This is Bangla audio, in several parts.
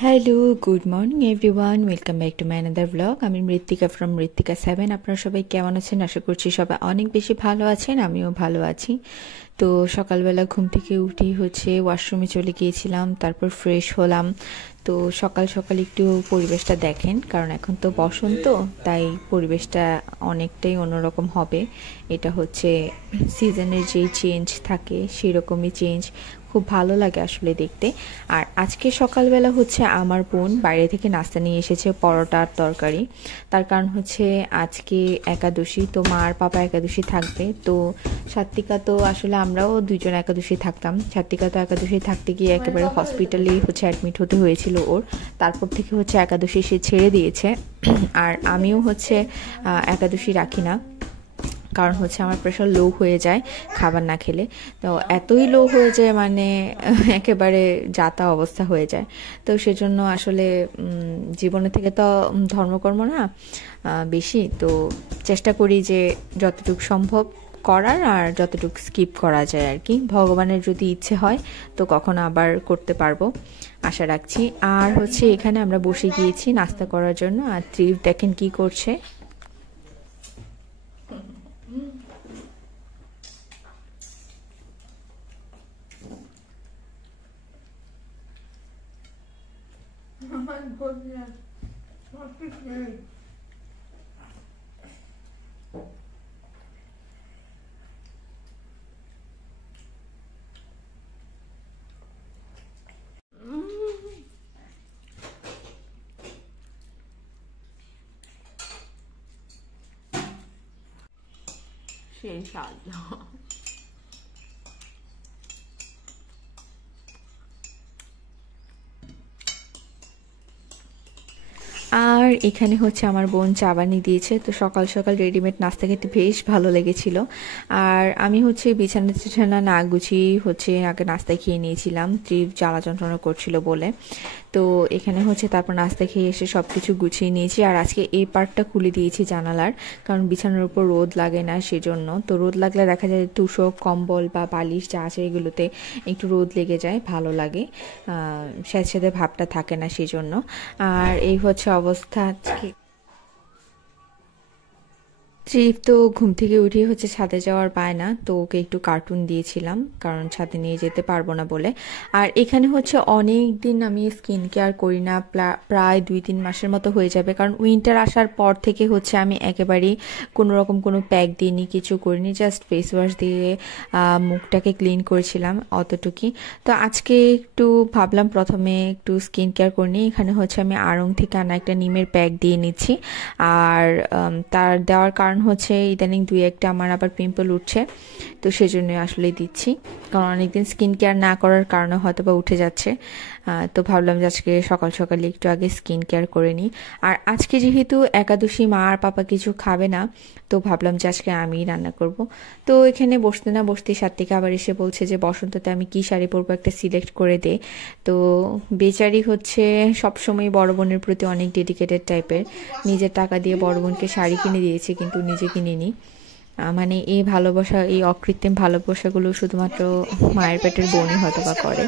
Hello, good morning everyone, welcome back to my another blog. আমি মৃত্তিকা ফ্রম মৃত্তিকা 7। আপনারা সবাই কেমন আছেন? আশা করছি সবাই অনেক বেশি ভালো আছেন, আমিও ভালো আছি। তো সকালবেলা ঘুম থেকে উঠেই ওয়াশরুমে চলে গিয়েছিলাম, তারপর ফ্রেশ হলাম। তো সকাল সকাল একটু পরিবেশটা দেখেন, কারণ এখন তো বসন্ত, তাই পরিবেশটা অনেকটাই অন্যরকম হবে। এটা সিজনের যেই চেঞ্জ থাকে সেরকমই চেঞ্জ, খুব ভালো লাগে আসলে দেখতে। আর আজকে সকালবেলা আমার বোন বাইরে থেকে নাস্তা নিয়ে এসেছে, পরোটা আর তরকারি। তার কারণ আজকে একাদশী, তো মা আর পাপা একাদশী থাকবে। তো সাত্বিকা তো আসলে আমরাও দুইজন একাদশী থাকতাম। সাত্বিকা তো একাদশী থাকতে গিয়ে একেবারে হসপিটালেই অ্যাডমিট হতে হয়েছিল ওর। তারপর থেকে একাদশী সে ছেড়ে দিয়েছে। আর আমিও একাদশী রাখি না, কারণ আমার প্রেশার লো হয়ে যায় খাবার না খেলে। তো এতই লো হয়ে যায়, মানে একেবারে যাতা অবস্থা হয়ে যায়। তো সেজন্য আসলে জীবনে থেকে তো ধর্মকর্ম না বেশি, তো চেষ্টা করি যে যতটুকু সম্ভব করার, আর যতটুকু স্কিপ করা যায় আর কি। ভগবানের যদি ইচ্ছে হয় তো কখনো আবার করতে পারবো, আশা রাখছি। আর এখানে আমরা বসে গিয়েছি নাস্তা করার জন্য। আর ত্রিপ দেখেন কি করছে। সেই স্বাদ। আর এখানে আমার বোন চা বানিয়ে দিয়েছে। তো সকাল সকাল রেডিমেড নাস্তা খেতে বেশ ভালো লেগেছিল। আর আমি বিছানা টিছানা না গুছিয়ে আগে নাস্তা খেয়ে নিয়েছিলাম, ত্রিপ জ্বালা যন্ত্রণা করছিল বলে। তো এখানে তারপর নাস্তা খেয়ে এসে সব কিছু গুছিয়ে নিয়েছি। আর আজকে এই পার্টটা খুলে দিয়েছি জানালার, কারণ বিছানার উপর রোদ লাগে না সেজন্য। তো রোদ লাগলে দেখা যায় তোশক, কম্বল বা বালিশ যা আছে এগুলোতে একটু রোদ লেগে যায়, ভালো লাগে, স্যাঁতস্যাঁতে ভাবটা থাকে না সেজন্য। আর এই অবস্থা আজকে। ট্রিপ তো ঘুম থেকে উঠেই ছাদে যাওয়ার বায়না, তো ওকে একটু কার্টুন দিয়েছিলাম, কারণ ছাদে নিয়ে যেতে পারবো না বলে। আর এখানে অনেক দিন আমি স্কিন কেয়ার করি না, প্রায় 2-3 মাসের মতো হয়ে যাবে, কারণ উইন্টার আসার পর থেকে আমি একেবারেই কোনো রকম কোনো প্যাক দিইনি, কিছু করিনি, জাস্ট ফেস ওয়াশ দিয়ে মুখটাকে ক্লিন করেছিলাম, অতটুকুই। তো আজকে একটু ভাবলাম প্রথমে একটু স্কিন কেয়ার করে নিই। এখানে আমি আড়ং থেকে আনা একটা নিমের প্যাক দিয়ে নিচ্ছি। আর তার দেওয়ার কারণ ইদানিং 2-1টা আমার আবার পিম্পল উঠছে, তো সেজন্যই আসলে দিচ্ছি, কারণ অনেকদিন স্কিন কেয়ার না করার কারণে হয়তো বা উঠে যাচ্ছে। তো ভাবলাম যে আজকে সকাল সকালে একটু আগে স্কিন কেয়ার করে নিই। আর আজকে যেহেতু একাদশী, মা আর পাপা কিছু খাবে না, তো ভাবলাম যে আজকে আমিই রান্না করব। তো এখানে বসতে না বসতেই সাত্বিকা আবার এসে বলছে যে বসন্ততে আমি কি শাড়ি পরবো একটা সিলেক্ট করে দে। তো বেচারি সবসময় বড় বোনের প্রতি অনেক ডেডিকেটেড টাইপের, নিজের টাকা দিয়ে বড় বোনকে শাড়ি কিনে দিয়েছে কিন্তু নিজে কিনিনি। মানে এই ভালোবাসা, এই অকৃত্রিম ভালোবাসাগুলো শুধুমাত্র মায়ের পেটের বোনই হয়তোবা করে,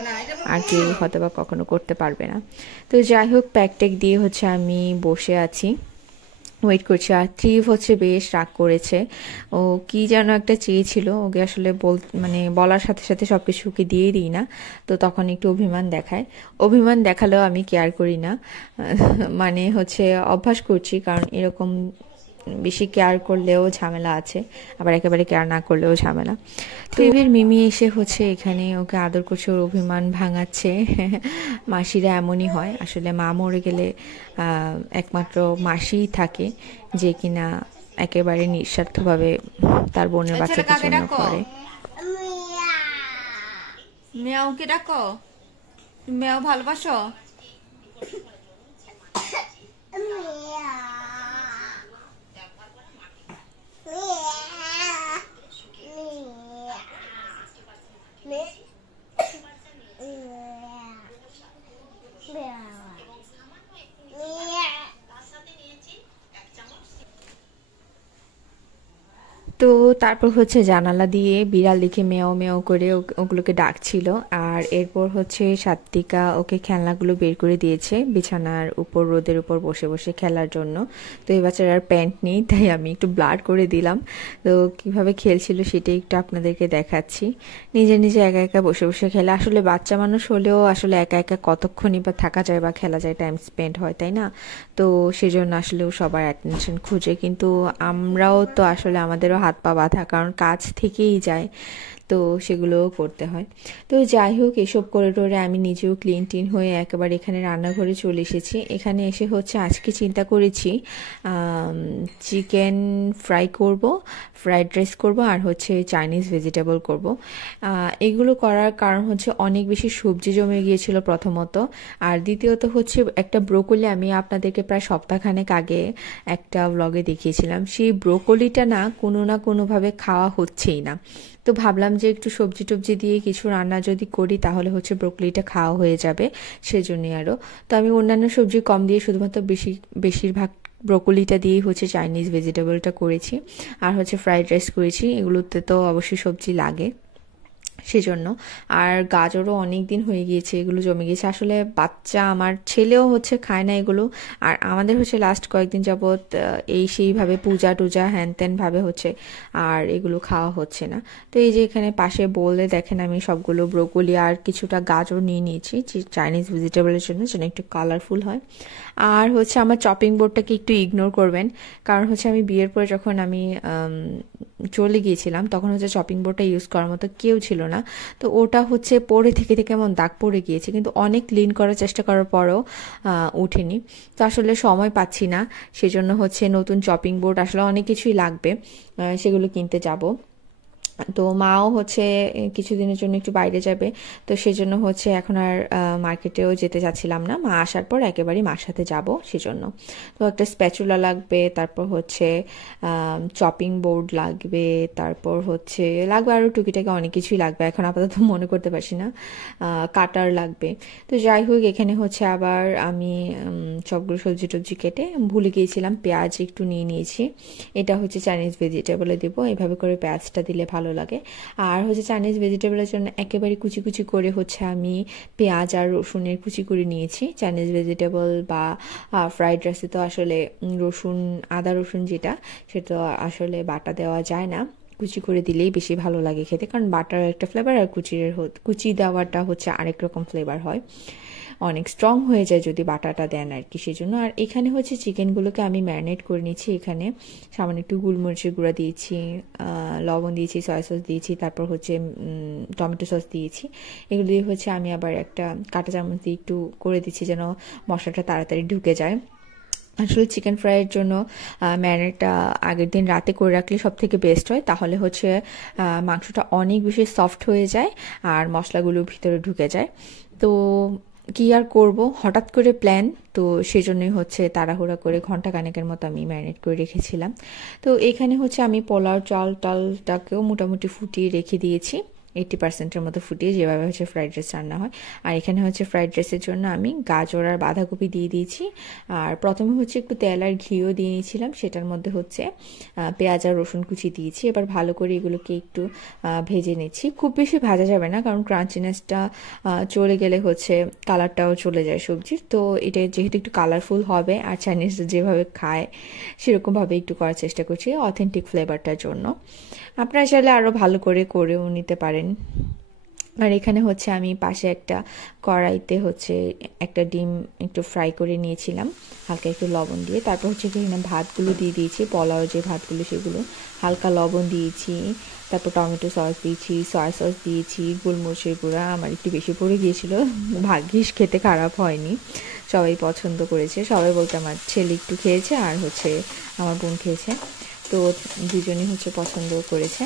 আর কেউ হয়তোবা কখনো করতে পারবে না। তো যাই হোক, প্যাক ট্যাক দিয়ে আমি বসে আছি, ওয়েট করছি। আর থ্রিভ বেশ রাগ করেছে, ও কি যেন একটা চেয়েছিল, ওকে আসলে মানে বলার সাথে সাথে সব কিছু ওকে দিয়ে দিই না, তো তখন একটু অভিমান দেখায়। অভিমান দেখালেও আমি কেয়ার করি না, মানে অভ্যাস করছি, কারণ এরকম বেশি কেয়ার করলেও ঝামেলা আছে, আবার একেবারে কেয়ার না করলেও ঝামেলা। তো এবার মিমি এসে এখানে ওকে আদর করছে, ওর অভিমান ভাঙাচ্ছে। মাসিরা এমনই হয় আসলে, মা মরে গেলে একমাত্র মাসিই থাকে যে কিনা একেবারে নিঃস্বার্থভাবে তার বোনের বাচ্চাদের জন্য করে। মেয়াওকে ডাকো, মেয়াও ভালোবাসো। তো তারপর জানালা দিয়ে বিড়াল দেখে মেও মেও করে ওগুলোকে ডাকছিল। আর এরপর হচ্ছে সাত্বিকা ওকে খেলনাগুলো বের করে দিয়েছে বিছানার উপর রোদের উপর বসে বসে খেলার জন্য। তো এই বাচ্চার প্যান্ট নেই, তাই আমি একটু ব্লার করে দিলাম। তো কিভাবে খেলছিল সেটাই একটু আপনাদেরকে দেখাচ্ছি। নিজে নিজে একা একা বসে বসে খেলে, আসলে বাচ্চা মানুষ হলেও আসলে একা একা কতক্ষণই বা থাকা যায় বা খেলা যায়, টাইম স্পেন্ড হয়, তাই না? তো সেজন্য আসলেও সবার অ্যাটেনশন খুঁজে, কিন্তু আমরাও তো আসলে আমাদেরও হাত পা বাঁধা, কারণ কাজ থেকেই যায়, তো সেগুলোও করতে হয়। তো যাই হোক, এসব করে টোরে আমি নিজেও ক্লিন টিন হয়ে একেবারে এখানে রান্নাঘরে চলে এসেছি। এখানে এসে হচ্ছে আজকে চিন্তা করেছি চিকেন ফ্রাই করব, ফ্রাইড রাইস করব, আর হচ্ছে চাইনিজ ভেজিটেবল করব। এগুলো করার কারণ হচ্ছে অনেক বেশি সবজি জমে গিয়েছিল প্রথমত, আর দ্বিতীয়ত হচ্ছে একটা ব্রোকলি আমি আপনাদেরকে প্রায় সপ্তাহখানেক আগে একটা ব্লগে দেখিয়েছিলাম, সেই ব্রোকলিটা না কোনোভাবে খাওয়া হচ্ছেই না। তো ভাবলাম যে একটু সবজি টবজি দিয়ে কিছু রান্না যদি করি তাহলে হচ্ছে ব্রোকলিটা খাওয়া হয়ে যাবে, সেজন্যই আরও। তো আমি অন্যান্য সবজি কম দিয়ে শুধুমাত্র বেশিরভাগ ব্রোকলিটা দিয়েই হচ্ছে চাইনিজ ভেজিটেবলটা করেছি, আর হচ্ছে ফ্রাইড রাইস করেছি। এগুলোতে তো অবশ্যই সবজি লাগে সেজন্য। আর গাজরও অনেক দিন হয়ে গিয়েছে, এগুলো জমে গিয়েছে। আসলে বাচ্চা আমার ছেলেও হচ্ছে খায় না এগুলো, আর আমাদের হচ্ছে লাস্ট কয়েকদিন যাবৎ এই সেইভাবে পূজা টুজা হ্যান ত্যান ভাবে হচ্ছে আর এগুলো খাওয়া হচ্ছে না। তো এই যে এখানে পাশে বললে দেখেন আমি সবগুলো ব্রোকলি আর কিছুটা গাজর নিয়ে নিয়েছি চাইনিজ ভেজিটেবলের জন্য, যেন একটু কালারফুল হয়। আর হচ্ছে আমার চপিং বোর্ডটাকে একটু ইগনোর করবেন, কারণ হচ্ছে আমি বিয়ের পরে যখন আমি চলে গিয়েছিলাম তখন হচ্ছে চপিং বোর্ডটা ইউজ করার মতো কেউ ছিল না। তো ওটা হচ্ছে পরে থেকে কেমন দাগ পড়ে গিয়েছে, কিন্তু অনেক ক্লিন করার চেষ্টা করার পরেও উঠেনি। তো আসলে সময় পাচ্ছি না, সেজন্য হচ্ছে নতুন চপিং বোর্ড আসলে অনেক কিছুই লাগবে, সেগুলো কিনতে যাব। তো মাও হচ্ছে কিছুদিনের জন্য একটু বাইরে যাবে, তো সেজন্য হচ্ছে এখন আর মার্কেটেও যেতে চাচ্ছিলাম না, মা আসার পর একেবারেই মার সাথে যাব সেজন্য। তো একটা স্প্যাচুলা লাগবে, তারপর হচ্ছে চপিং বোর্ড লাগবে, তারপর হচ্ছে লাগবে আরও টুকিটাকি অনেক কিছুই লাগবে, এখন আপাতত মনে করতে পারছি না। কাটার লাগবে। তো যাই হোক, এখানে হচ্ছে আবার আমি সবগুলো সবজি টবজি কেটে ভুলে গিয়েছিলাম পেঁয়াজ একটু নিয়ে নিয়েছি। এটা হচ্ছে চাইনিজ ভেজিটেবলে দিব, এভাবে করে পেঁয়াজটা দিলে ভালো লাগে। আর হচ্ছে চাইনিজ ভেজিটেবলের জন্য একেবারে কুচি কুচি করে হচ্ছে আমি পেঁয়াজ আর রসুনের কুচি করে নিয়েছি। চাইনিজ ভেজিটেবল বা ফ্রাইড রাইসে তো আসলে আদা রসুন যেটা, সেটা আসলে বাটা দেওয়া যায় না, কুচি করে দিলেই বেশি ভালো লাগে খেতে, কারণ বাটার একটা ফ্লেভার আর কুচি দেওয়াটা হচ্ছে আরেক রকম ফ্লেভার হয়, অনেক স্ট্রং হয়ে যায় যদি বাটাটা দেন আর কি, সেজন্য। আর এখানে হচ্ছে চিকেনগুলোকে আমি ম্যারিনেট করে নিচ্ছি। এখানে সামান্য একটু গোলমরিচের গুঁড়া দিয়েছি, লবণ দিয়েছি, সয়া সস দিয়েছি, তারপর হচ্ছে টমেটো সস দিয়েছি। এগুলো দিয়ে হচ্ছে আমি আবার একটা কাঁটা চামচ দিয়ে একটু করে দিচ্ছি যেন মশলাটা তাড়াতাড়ি ঢুকে যায়। আসলে চিকেন ফ্রাইয়ের জন্য ম্যারিনেটটা আগের দিন রাতে করে রাখলে সব থেকে বেস্ট হয়, তাহলে হচ্ছে মাংসটা অনেক বেশি সফট হয়ে যায় আর মশলাগুলো ভিতরে ঢুকে যায়। তো কি আর করব, হঠাৎ করে প্ল্যান, তো সেজন্যই হচ্ছে তাড়াহুড়া করে ঘন্টা কানেকের মতো আমি ম্যারিনেট করে রেখেছিলাম। তো এখানে হচ্ছে আমি পোলাও চাল টালটাকেও মোটামুটি ফুটিয়ে রেখে দিয়েছি, 80% মতো ফুটিয়ে, যেভাবে হচ্ছে ফ্রাইড রাইস রান্না হয়। আর এখানে হচ্ছে ফ্রাইড রাইসের জন্য আমি গাজর আর বাঁধাকপি দিয়ে দিয়েছি। আর প্রথমে হচ্ছে একটু তেল আর ঘিও দিয়ে নিয়েছিলাম, সেটার মধ্যে হচ্ছে পেঁয়াজ আর রসুন কুচি দিয়েছি। এবার ভালো করে এগুলোকে একটু ভেজে নিচ্ছি, খুব বেশি ভাজা যাবে না, কারণ ক্রাঞ্চিনেসটা চলে গেলে হচ্ছে কালারটাও চলে যায় সবজির। তো এটা যেহেতু একটু কালারফুল হবে আর চাইনিজ যেভাবে খায় সেরকমভাবে একটু করার চেষ্টা করছি অথেন্টিক ফ্লেভারটার জন্য। আপনারা চাইলে আরও ভালো করে করেও নিতে পারেন। আর এখানে হচ্ছে আমি পাশে একটা কড়াইতে হচ্ছে একটা ডিম একটু ফ্রাই করে নিয়েছিলাম হালকা একটু লবণ দিয়ে, তারপর হচ্ছে এখানে ভাতগুলো দিয়ে দিয়েছি, পোলাও যে ভাতগুলো সেগুলো হালকা লবণ দিয়েছি, তারপর টমেটো সস দিয়েছি, সয়া সস দিয়েছি, গোলমরিচের গুঁড়া আমার একটু বেশি পড়ে গিয়েছিল, ভাগ্যিস খেতে খারাপ হয়নি, সবাই পছন্দ করেছে। সবাই বলতে আমার ছেলে একটু খেয়েছে আর হচ্ছে আমার বোন খেয়েছে, তো দুজনেই হচ্ছে পছন্দ করেছে।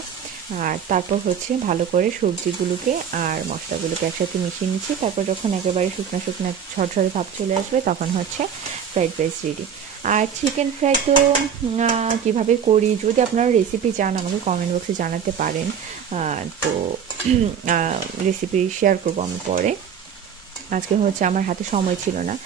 আর তারপর হচ্ছে ভালো করে সবজিগুলোকে আর মশলাগুলোকে একসাথে মিশিয়ে নিচ্ছি, তারপর যখন একেবারে শুকনা শুকনা ঝরঝরে ভাব চলে আসবে তখন হচ্ছে ফ্রাইড রাইস রেডি। আর চিকেন ফ্রাই তো কীভাবে করি, যদি আপনারা রেসিপি চান আমাকে কমেন্ট বক্সে জানাতে পারেন, তো রেসিপি শেয়ার করবো আমি পরে। আজকে হচ্ছে আমার হাতে সময় ছিল না,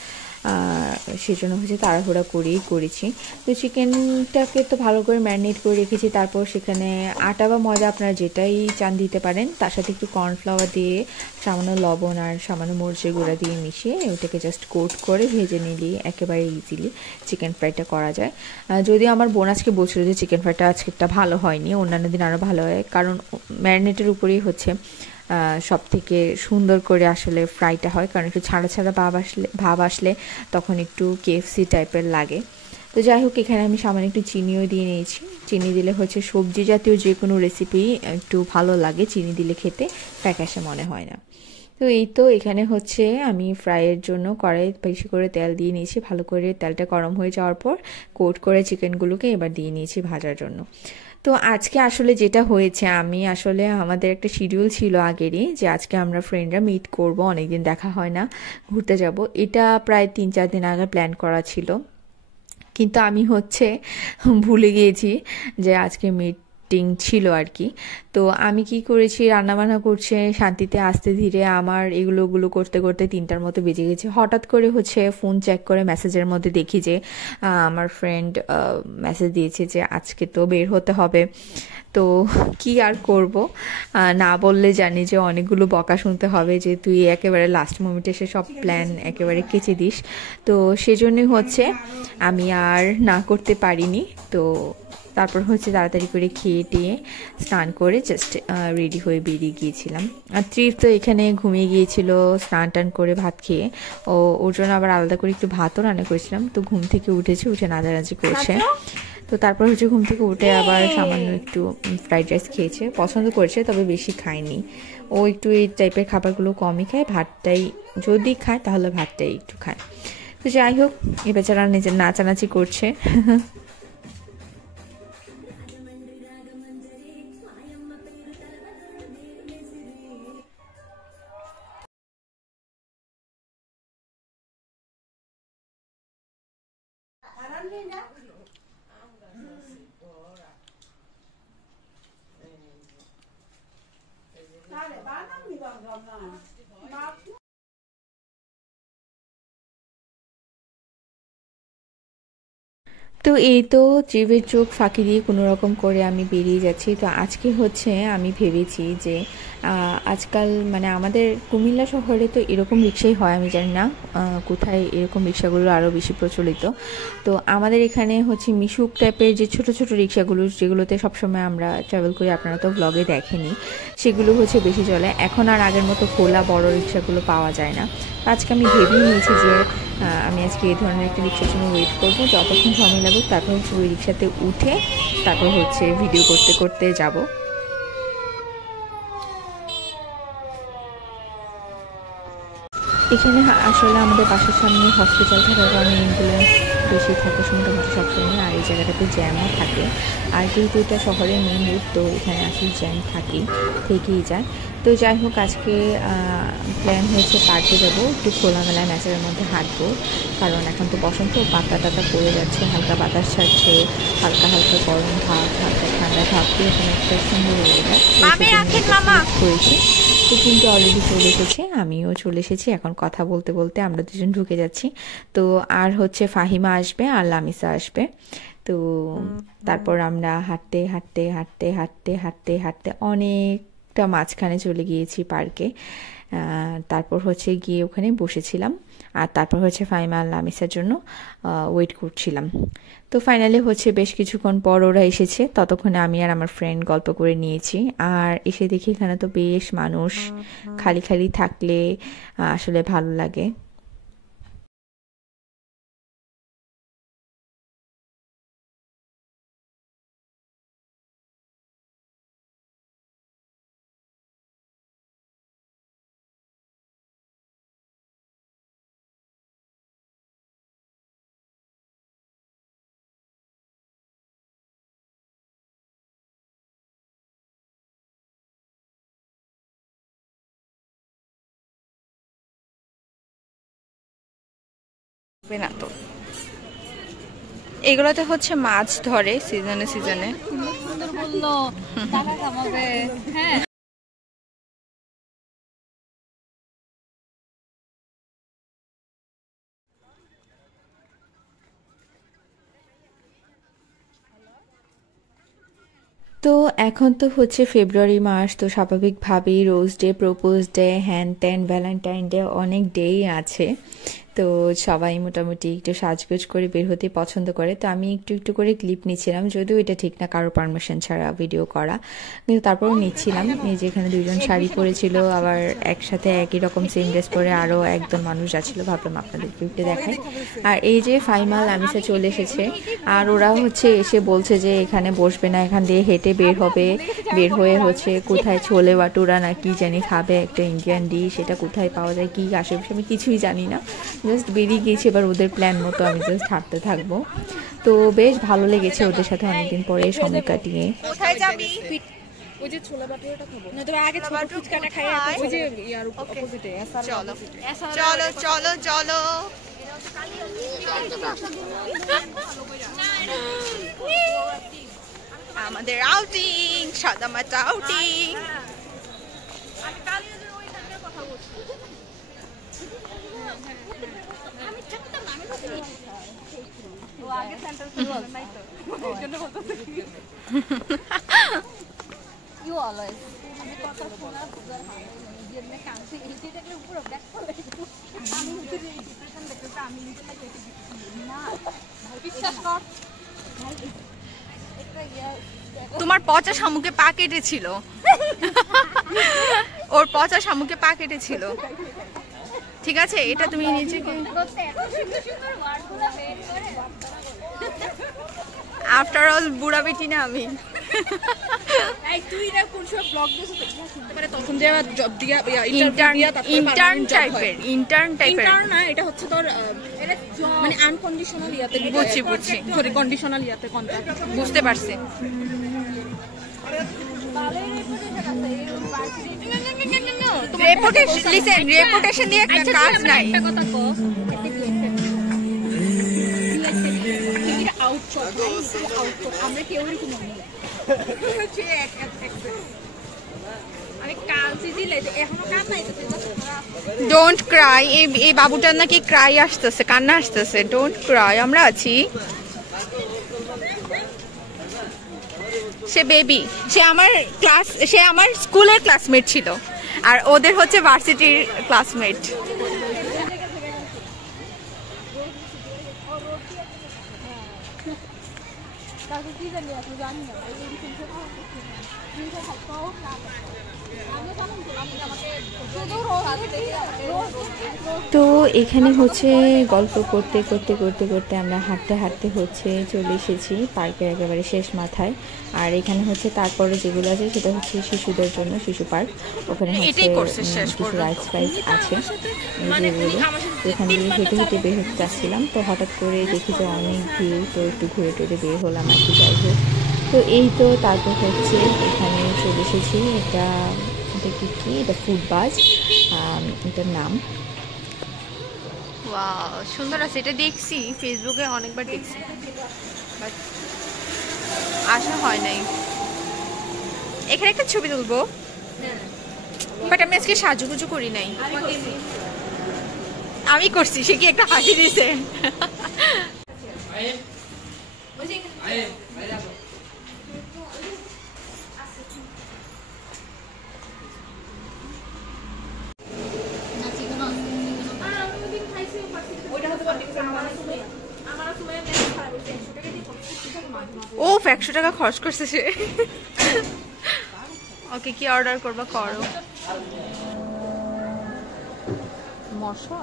সেজন্য হচ্ছে তাড়াহুড়া করেই করেছি। তো চিকেনটাকে তো ভালো করে ম্যারিনেট করে রেখেছি, তারপর সেখানে আটা বা ময়দা আপনারা যেটাই চান দিতে পারেন, তার সাথে একটু কর্নফ্লাওয়ার দিয়ে সামান্য লবণ আর সামান্য মরিচের গুঁড়া দিয়ে মিশিয়ে ওটাকে জাস্ট কোট করে ভেজে নিলে একেবারে ইজিলি চিকেন ফ্রাইটা করা যায়। যদিও আমার বোন আজকে বলছিল যে চিকেন ফ্রাইটা আজকে একটা ভালো হয়নি, অন্যান্য দিন আরও ভালো হয়, কারণ ম্যারিনেটের উপরেই হচ্ছে সব থেকে সুন্দর করে আসলে ফ্রাইটা হয়, কারণ একটু ছাড়া ছাড়া ভাব আসলে তখন একটু কেএফসি টাইপের লাগে। তো যাই হোক, এখানে আমি সামান্য একটু চিনিও দিয়ে নিয়েছি। চিনি দিলে হচ্ছে সবজি জাতীয় যে কোনো রেসিপি একটু ভালো লাগে, চিনি দিলে খেতে ফ্যাকাশে মনে হয় না। তো এই তো এখানে হচ্ছে আমি ফ্রাইয়ের জন্য কড়াই বেশি করে তেল দিয়ে নিয়েছি, ভালো করে তেলটা গরম হয়ে যাওয়ার পর কোট করে চিকেনগুলোকে এবার দিয়ে নিয়েছি ভাজার জন্য। তো আজকে আসলে যেটা হয়েছে, আমি আসলে আমাদের একটা শিডিউল ছিল আগেরই যে আজকে আমরা ফ্রেন্ডরা মিট করব, অনেকদিন দেখা হয় না, ঘুরতে যাব, এটা প্রায় 3-4 দিন আগে প্ল্যান করা ছিল। কিন্তু আমি হচ্ছে ভুলে গিয়েছি যে আজকে মিটিং ছিল আর কি। তো আমি কি করেছি, রান্নাবান্না করছে শান্তিতে আস্তে ধীরে, আমার এগুলো করতে করতে 3টার মতো বেজে গেছে। হঠাৎ করে হচ্ছে ফোন চেক করে মেসেজের মধ্যে দেখি যে আমার ফ্রেন্ড মেসেজ দিয়েছে যে আজকে তো বের হতে হবে। তো কি আর করব, না বললে জানি যে অনেকগুলো বকা শুনতে হবে যে তুই একেবারে লাস্ট মোমেন্টে এসে সব প্ল্যান একেবারে কেচে দিস। তো সেজন্যই হচ্ছে আমি আর না করতে পারিনি। তো তারপর হচ্ছে তাড়াতাড়ি করে খেয়ে টেয়ে স্নান করে জাস্ট রেডি হয়ে বেরিয়ে গিয়েছিলাম। আর ট্রিপ তো এখানে ঘুমিয়ে গিয়েছিল স্নান টান করে ভাত খেয়ে, ওর জন্য আবার আলাদা করে একটু ভাতও রান্না করেছিলাম। তো ঘুম থেকে উঠেছে, উঠে নাচানাচি করছে। তো তারপর হচ্ছে ঘুম থেকে উঠে আবার সামান্য একটু ফ্রাইড রাইস খেয়েছে, পছন্দ করেছে তবে বেশি খায়নি। ও একটু এই টাইপের খাবারগুলো কমই খায়, ভাতটাই যদি খায় তাহলে ভাতটাই একটু খায়। তো যাই হোক, এ বেচারা নিজের নাচানাচি করছে। তো এই তো জিভের চোখ ফাঁকি দিয়ে কোনো রকম করে আমি বেরিয়ে যাচ্ছি। তো আজকে হচ্ছে আমি ভেবেছি যে আজকাল মানে আমাদের কুমিল্লা শহরে তো এরকম রিক্সাই হয়, আমি জানি না কোথায় এরকম রিক্সাগুলো আরও বেশি প্রচলিত। তো আমাদের এখানে হচ্ছে মিশুক টাইপের যে ছোট ছোট রিক্সাগুলো, যেগুলোতে সবসময় আমরা ট্রাভেল করি, আপনারা তো ব্লগে দেখেনি, সেগুলো হচ্ছে বেশি চলে। এখন আর আগের মতো খোলা বড় রিক্সাগুলো পাওয়া যায় না। আজকে আমি ভেবেই নিয়েছি যে আমি আজকে এই ধরনের একটা রিক্সার জন্য ওয়েট করবো, যতক্ষণ সময় লাগুক, তারপর হচ্ছে ওই রিক্সাতে উঠে তারপর হচ্ছে ভিডিও করতে করতে যাব। এখানে আসলে আমাদের বাসার সামনে হসপিটাল থাকার কারণে অ্যাম্বুলেন্স বেশি থাকে মোটামুটি সবসময়, আর এই জায়গাটাতে জ্যামও থাকে। আর যেহেতু এটা শহরের মেন রোড, তো এখানে আসলে জ্যাম থেকেই যায়। তো যাই হোক, আজকে প্ল্যান হয়েছে পার্কে যাব, একটু খোলামেলা ন্যাচারের মধ্যে হাঁটবো, কারণ এখন তো বসন্ত, পাতা টাতা পড়ে যাচ্ছে, হালকা বাতাস ছাড়ছে, হালকা হালকা গরম ভাব, হালকা ঠান্ডা ভাব, এরকম একটা সুন্দর ওয়েদার হয়েছে। তো কিন্তু অলরেডি চলে এসেছে, আমিও চলে এসেছি। এখন কথা বলতে বলতে আমরা দুজন ঢুকে যাচ্ছি। তো আর হচ্ছে ফাহিমা আসবে আর লামিসা আসবে। তো তারপর আমরা হাঁটতে হাঁটতে হাঁটতে হাঁটতে হাঁটতে হাঁটতে অনেকটা মাঝখানে চলে গিয়েছি পার্কে। তারপর হচ্ছে গিয়ে ওখানে বসেছিলাম, আর তারপর হচ্ছে ফাহিমা আর লামিসার জন্য ওয়েট করছিলাম। তো ফাইনালি হচ্ছে বেশ কিছুক্ষণ পর ওরা এসেছে, ততক্ষণে আমি আর আমার ফ্রেন্ড গল্প করে নিয়েছি। আর এসে দেখি এখানে তো বেশ মানুষ, খালি খালি থাকলে আসলে ভালো লাগে। না তো এগুলোতে হচ্ছে মাছ ধরে সিজনে সিজনে। সুন্দর বললো টাকা কামাবে। হ্যাঁ। তো এখন তো হচ্ছে ফেব্রুয়ারি মাস, তো স্বাভাবিকভাবেই রোজ ডে, প্রপোজ ডে, হ্যান ত্যান, ভ্যালেন্টাইন ডে, অনেক ডেই আছে। তো সবাই মোটামুটি একটু সাজগোজ করে বের হতে পছন্দ করে, তো আমি একটু একটু করে ক্লিপ নিচ্ছিলাম, যদিও এটা ঠিক না কারো পারমিশন ছাড়া ভিডিও করা, কিন্তু তারপরেও নিচ্ছিলাম। এই যে এখানে দুইজন শাড়ি পরেছিল, আবার একসাথে একই রকম সেম ড্রেস পরে আরও একজন মানুষ যাচ্ছিল, ভাবলাম আপনাদেরকে একটু দেখাই। আর এই যে ফাইমাল আমিসা চলে এসেছে, আর ওরা হচ্ছে এসে বলছে যে এখানে বসবে না, এখান দিয়ে হেঁটে বের হবে, বের হয়ে হচ্ছে কোথায় ছোলে বাটুরা না কি জানি খাবে, একটা ইন্ডিয়ান ডিশ, সেটা কোথায় পাওয়া যায়, কি আশেপাশে আমি কিছুই জানি না, জাস্ট বেরিয়ে গিয়েছি। এবার ওদের প্ল্যান মতো আমি জাস্ট হাঁটতে থাকবো। তো বেশ ভালো লেগেছে ওদের সাথে অনেকদিন পরে সময় কাটিয়ে। কোথায় যাবি? ওই যে ছোলা বাটুরাটা খাবো না, তোরা আগে ছোট ফুচকাটা খাই, ওই যে ইয়ার অপোজিটে চলো চলো চলো চলো। আমাদের আউটিং, সাদামাটা আউটিং। তোমার পচা শামুকে পা কেটেছিল, ওর পচা শামুকে পা কেটেছিল। ঠিক আছে, এটা তুমি নিজেকে আফটার অল বুড়া বেটি না আমি। তুই না কোন সব ব্লগ দিছিস শুনতে পারে, তখন যে জব দিয়া ইন্টার্ন টাইপের ইন্টার্ন না, এটা হচ্ছে তোর মানে আনকন্ডিশনাল ইয়াতে, বুঝছি সরি কন্ডিশনাল ইয়াতে কন্ট্রাক্ট। বুঝতে পারছি। রেপুটেশন দিয়ে কাজ নাই। কথা কো আমরা কেউ এরকম আমি কাল সিজিলে এখনো কাম নাই তো। Don't Cry. এই বাবুটার নাকি ক্রাই আসতেছে, কান্না আসতেছে। ডোন্ট ক্রাই, আমরা আছি। সে বেবি, সে আমার স্কুলের ক্লাসমেট ছিল, আর ওদের হচ্ছে ভার্সিটির ক্লাসমেট। তো এখানে হচ্ছে গল্প করতে করতে করতে করতে আমরা হাঁটতে হাঁটতে হচ্ছে চলে এসেছি পার্কের একেবারে শেষ মাথায়। আর এখানে হচ্ছে তারপরে যেগুলো আছে সেটা হচ্ছে শিশুদের জন্য শিশু পার্ক। ওখানে হচ্ছে কিছু রাইডস ফাইডস আছে যেগুলো, এখান দিয়ে হেঁটে হেঁটে বের হতে যাচ্ছিলাম, তো হঠাৎ করে দেখি যে অনেক ভিড়, তো একটু ঘুরে টুরে বের হলাম আর কি, যাই হোক। তো এই তো তারপর হচ্ছে এখানে চলে এসেছি, এটা কি এটা ফুডবাজ এটার নাম। ওয়াও, সুন্দর আছে। এটা দেখছি ফেসবুকে, অনেকবার দেখছি, বাট আসা হয় নাই। এখানে একটা ছবি তুলবো, বাট আমি আজকে সাজুগুজু করি নাই। আমি করছি, সে কি একটা হাসি দিছে। ও 100 টাকা খরচ করছে সে। ওকে, কি অর্ডার করবা করো। মশা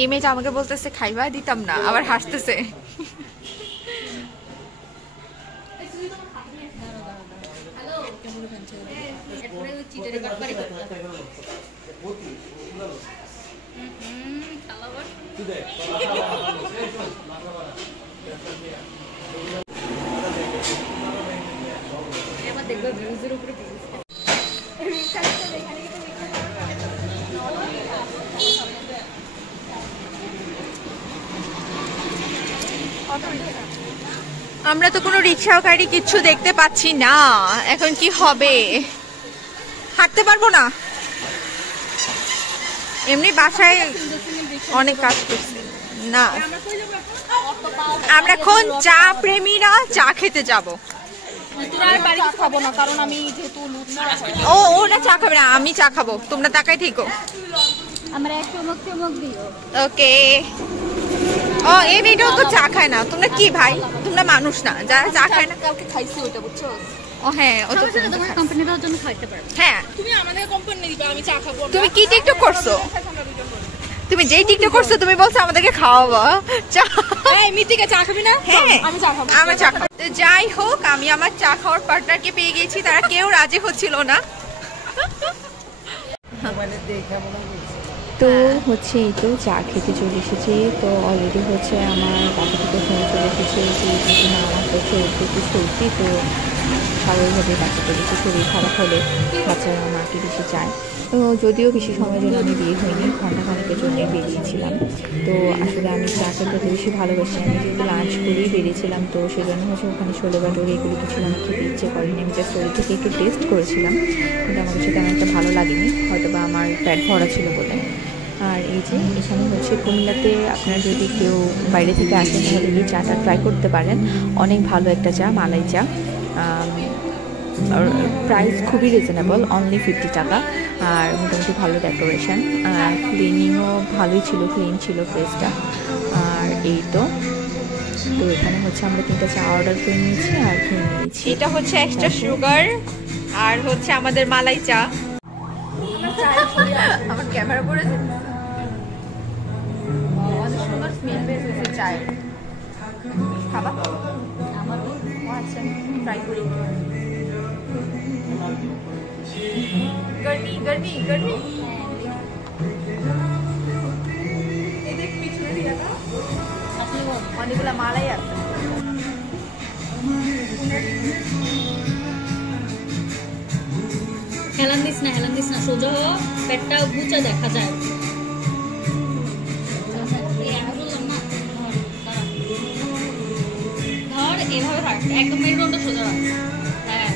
এই মেয়েটা আমাকে বলতেছে খাইবা, দিতাম না, আবার হাসতেছে। আমরা তো কোনো রিক্সা গাড়ি কিচ্ছু দেখতে পাচ্ছি না, এখন কি হবে? হাঁটতে পারবো না। এমনি বাসায় অনেক কাজ করছি না, আমরা এখন চা প্রেমীরা চা খেতে যাব। খাবো না কারণ আমি যেহেতু ও ওরা চা খাবে না, আমি চা খাবো, তোমরা তাকাই থেকো। আমরা এক চমক চমক দিও। ওকে। ও এই মেয়েটাও তো চা খায় না। তোমরা কি ভাই, তোমরা মানুষ না যারা চা খায় না? কালকে খাইছি ওইটা বুঝছো? ও হ্যাঁ, ও তো তোমার কোম্পানি দেওয়ার জন্য খাইতে পারবে। হ্যাঁ। তুমি আমাদের কোম্পানি দিবা, আমি চা খাবো। তুমি কি টিকটক করছো? তুমি যেই টিকটক করছো তুমি বলছো আমাদেরকে খাওয়াবা চা। এই মিতিকে চা খাবি না? হ্যাঁ আমি চা খাবো। আমার চা খাবো। যাই হোক, আমি আমার চা খাওয়ার পার্টনারকে পেয়ে গেছি, তারা কেউ রাজি হচ্ছিল না। তো হচ্ছে এই তো চা খেতে চলে এসেছি। তো অলরেডি হচ্ছে আমার বাবা থেকে ফোন চলে এসেছে যে দিদিমা আমার হচ্ছে একটু সর্দি, তো স্বাভাবিকভাবে বাচ্চাদের বেশি শরীর খারাপ হলে বাচ্চারা মাকে বেশি চায়। তো যদিও বেশি সময়ের জন্য আমি বের হইনি, ঘন্টাখানেকের জন্যই বেরিয়েছিলাম। তো আসলে আমি চা খেতে বেশি ভালোবাসি, আমি যেহেতু লাঞ্চ করেই বেরিয়েছিলাম, তো সেই জন্য হচ্ছে ওখানে ছোলে বাটোরে এগুলো কিছু আমার খেতে ইচ্ছে করেনি। আমি জাস্ট ওই থেকে একটু টেস্ট করেছিলাম, কিন্তু আমার কাছে তেমন একটা ভালো লাগেনি, হয়তো বা আমার পেট ভরা ছিল বলে। আর এই যে এখানে হচ্ছে কুমিল্লাতে আপনারা যদি কেউ বাইরে থেকে আসেন তাহলে এই চাটা ট্রাই করতে পারেন। অনেক ভালো একটা চা, মালাই চা। প্রাইস খুবই রিজনেবল, অনলি 50 টাকা। আর মোটামুটি ভালো ডেকোরেশন, আর ক্লিনিংও ভালোই ছিল, ক্লিন ছিল প্লেসটা। আর এই তো এখানে হচ্ছে আমরা 3টা চা অর্ডার করে নিয়েছি আর খেয়ে নিয়েছি। এটা হচ্ছে এক্সট্রা সুগার আর হচ্ছে আমাদের মালাই চা। আমার ক্যামেরা পড়েছে, অনেক সুন্দর স্মেল বের হয়েছে চায়ের। খাবা? আচ্ছা, ট্রাই করি। গরমি গরমি গরমি। অনেকগুলা মালাই আছে। হেলান দিস না, সোজা হ, পেটটা গুচা দেখা যায়। ধর এভাবে রাখ, একদম মেরুদণ্ড সোজা রাখ। হ্যাঁ।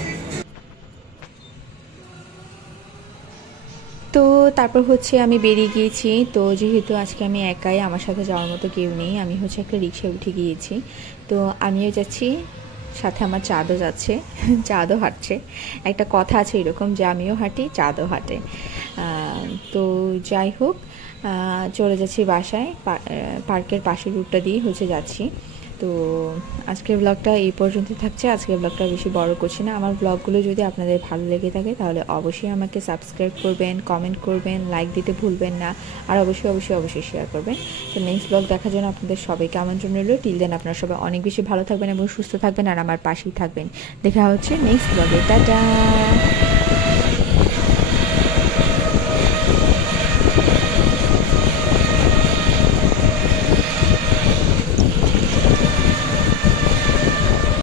তো তারপর হচ্ছে আমি বেরিয়ে গিয়েছি। তো যেহেতু আজকে আমি একাই, আমার সাথে যাওয়ার মতো কেউ নেই, আমি হচ্ছে একটা রিক্সায় উঠে গিয়েছি। তো আমিও যাচ্ছি, সাথে আমার চাঁদও যাচ্ছে, চাঁদও হাঁটছে। একটা কথা আছে এরকম যে আমিও হাঁটি চাঁদও হাঁটে। তো যাই হোক, চলে যাচ্ছি বাসায়, পার্কের পাশের রুটটা দিয়েই হচ্ছে যাচ্ছি। তো আজকের ব্লগটা এই পর্যন্ত থাকছে। আজকের ব্লগটা বেশি বড় করছি না। আমার ব্লগগুলো যদি আপনাদের ভালো লেগে থাকে তাহলে অবশ্যই আমাকে সাবস্ক্রাইব করবেন, কমেন্ট করবেন, লাইক দিতে ভুলবেন না, আর অবশ্যই শেয়ার করবেন। তো নেক্সট ব্লগ দেখার জন্য আপনাদের সবাইকে আমন্ত্রণ রইল। টিল দেন আপনারা সবাই অনেক বেশি ভালো থাকবেন এবং সুস্থ থাকবেন আর আমার পাশেই থাকবেন। দেখা হচ্ছে নেক্সট ব্লগে। টাটা।